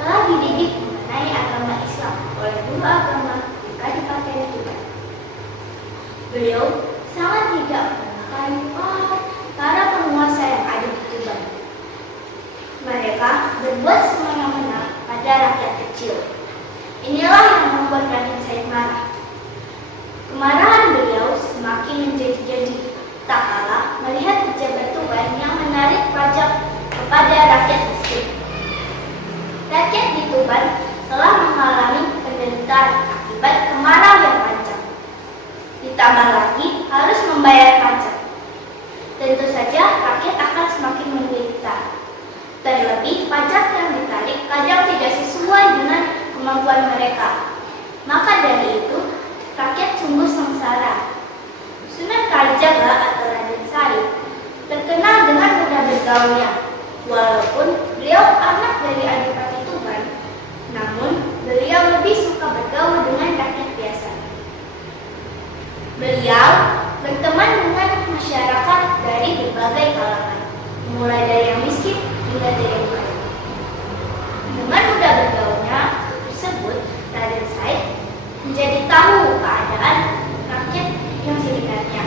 telah dididik mengenai agama Islam oleh guru agama di Kadipaten Tuban. Beliau sangat tidak menyukai para penguasa yang ada di Tuban. Mereka berbuat semena-mena pada rakyat kecil. Inilah yang membuat Raden Said marah. Kemarahan beliau semakin menjadi-jadi tak kalah melihat pejabat Tuban yang menarik pajak kepada rakyat miskin. Rakyat di Tuban telah mengalami penderitaan akibat kemarau yang panjang. Ditambah lagi harus membayar pajak. Tentu saja rakyat akan semakin menderita. Terlebih pajak yang ditarik kadang tidak sesuai dengan kemampuan mereka. Maka dari itu rakyat sungguh sengsara. Sunan Kalijaga atau Raden Said terkenal dengan mudah bergaulnya. Walaupun beliau anak dari Adipati Tuban, namun beliau lebih suka bergaul dengan rakyat biasa. Beliau berteman dengan masyarakat dari berbagai kalangan, mulai dari yang miskin hingga dari yang kaya. Dengan mudah bergaulnya tersebut, Raden Said menjadi tahu keadaan rakyat yang sebenarnya.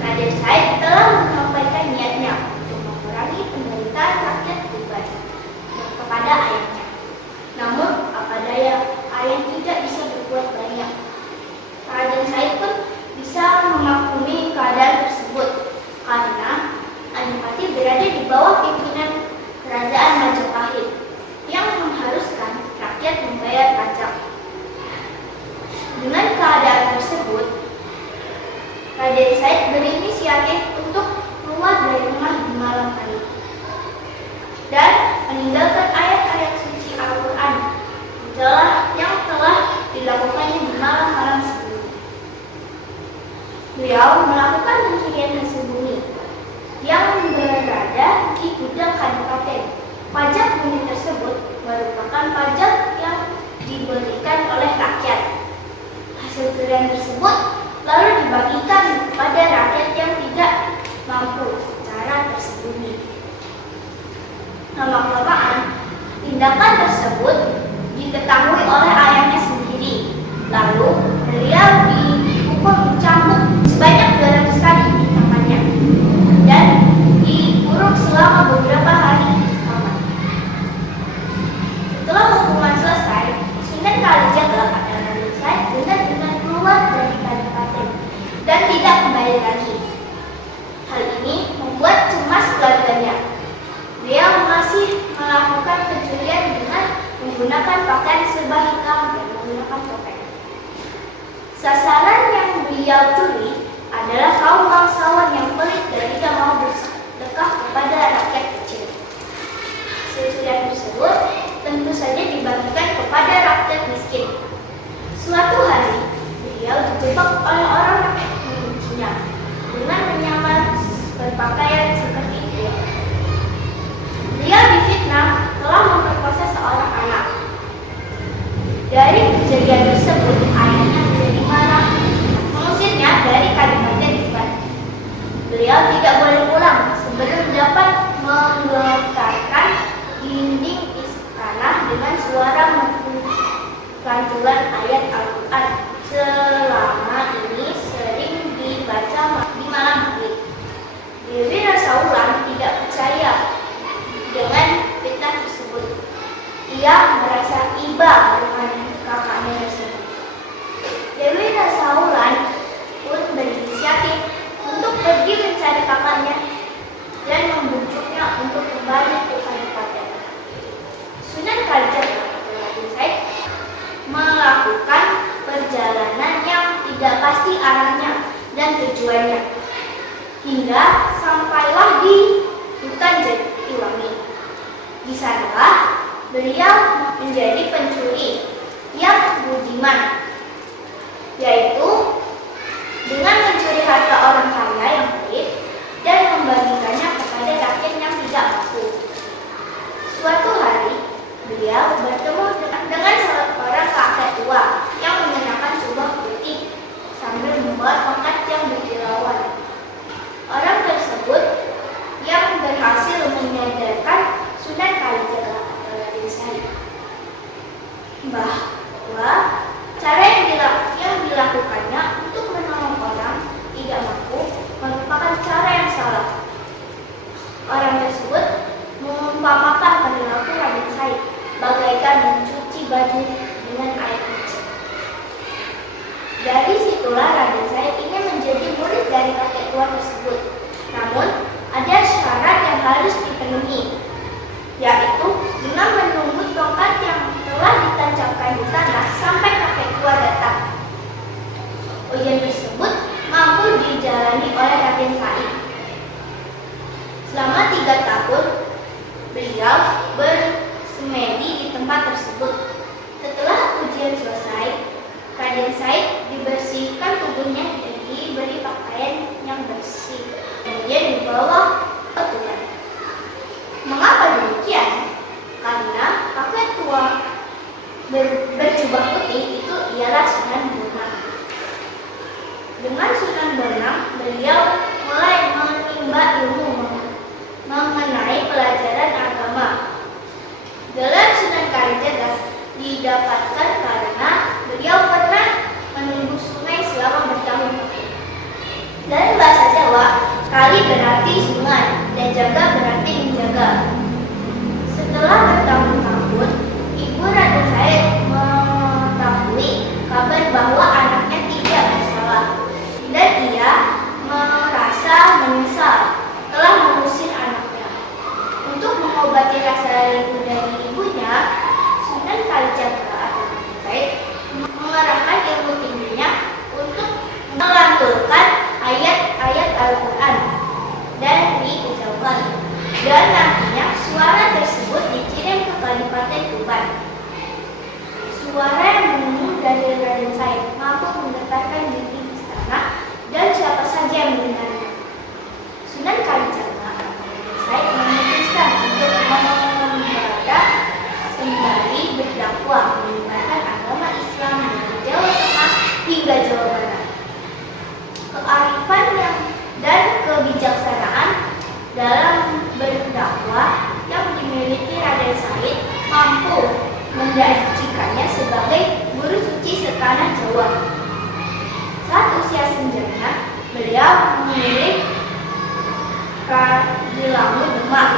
Raden Said telah menyampaikan niatnya untuk mengurangi penderitaan rakyat Tuban kepada ayahnya. Namun apa daya, ayah tidak bisa berbuat banyak. Raden Said pun bisa memaklumi keadaan tersebut karena Adipati berada di bawah pimpinan kerajaan Majapahit yang mengharuskan rakyat membayar pajak. Dengan keadaan tersebut, Raden Said berinisiatif untuk keluar dari rumah di malam hari dan meninggalkan ayat-ayat suci Al-Quran yang telah dilakukannya di malam-malam sebelumnya. Beliau melakukan pencurian tersembunyi yang berada di gudang Kadipaten. Pajak bumi tersebut merupakan pajak yang diberikan oleh rakyat. Hasil curian tersebut lalu dibagikan kepada rakyat yang tidak mampu secara tersembunyi. Lama-kelamaan, tindakan tersebut diketahui oleh ayahnya sendiri. Lalu beliau dihukum cambuk sebanyak 200 kali di tangannya dan dikurung selama beberapa hari di kamar. Setelah hukuman selesai, Sunan Kalijaga atau Raden Said benar-benar keluar dari Kadipaten dan tidak kembali lagi. Hal ini membuat cemas keluarganya. Beliau masih melakukan pencurian dengan menggunakan pakaian serba hitam dan menggunakan topeng. Sasaran yang beliau curi adalah kaum bangsawan yang pelit dan tidak mau bersedekah kepada rakyat kecil. Curian tersebut tentu saja dibagikan kepada rakyat miskin. Suatu hari, beliau dijebak oleh orang yang membencinya dengan menyamar berpakaian seperti itu. Beliau difitnah telah memperkosa seorang anak. Dari kejadian tersebut, ayahnya menjadi marah, mengusirnya dari Kadipaten Tuban. Beliau tidak boleh pulang sebelum dapat melontarkan dinding istana dengan suara pantulan ayat Al-Quran. Selama ini sering dibaca di malam hari. Dewi Rasaulan tidak percaya dengan fitnah tersebut. Ia merasa iba dengan kakaknya tersebut. Dewi Rasaulan pun berinisiatif untuk pergi mencari kakaknya dan membujuknya untuk kembali ke Kadipaten. Sunan Kalijaga atau Raden Said melakukan perjalanan yang tidak pasti arahnya dan tujuannya hingga sampailah di hutan Jatiwangi. Di sanalah beliau menjadi pencuri yang budiman, yaitu dengan mencuri harta orang kaya yang pelit dan membagikannya kepada rakyat yang tidak mampu. Suatu hari, beliau bertemu dengan seorang kakek tua yang mengenakan jubah putih sambil membawa tongkat yang berkilauan. Orang tersebut tua tersebut. Namun, ada syarat yang harus dipenuhi, yaitu dengan menunggu tongkat yang telah ditancapkan di tanah sampai kakek tua datang. Ujian tersebut mampu dijalani oleh Raden Said. Selama 3 tahun, beliau bersemedi di tempat tersebut. Setelah ujian selesai, Raden Said dibersihkan tubuhnya dan diberi pakaian yang bersih. Kemudian dibawa ke Tuban. Mengapa demikian? Karena kakek tua berjubah putih itu ialah Sunan Bonang. Dengan Sunan Bonang, beliau mulai menimba ilmu mengenai pelajaran agama. Gelar Sunan Kalijaga didapatkan karena beliau pernah menembus sungai selama bertahun-tahun. Dalam bahasa Jawa, kali berarti sungai dan jaga berarti menjaga. Setelah bertahun-tahun, ibu Raden Said mengetahui kabar bahwa anaknya tidak bersalah, dan ia merasa menyesal telah mengusir anaknya. Untuk mengobati rasa rindu dari ibunya, Sunan Kalijaga atau Said mengerahkan ilmu tingginya untuk melantulkan ayat-ayat Al-Quran dari kejauhan, dan nantinya suara tersebut dikirim ke Kadipaten Tuban. Suara yang mendengung dari Raden Said mampu menggetarkan dinding istana dan siapa saja yang mendengarnya. Sunan Kalijaga atau Raden Said memutuskan untuk membaca sembari berdakwah menyebarkan agama Islam dari Jawa Tengah hingga Jawa Barat. Kearifan dan kebijaksanaan dalam berdakwah yang dimiliki Raden Said mampu menjanjikannya sebagai guru suci setanah Jawa. Saat usia senjanya, beliau memilih Kadilangu Demak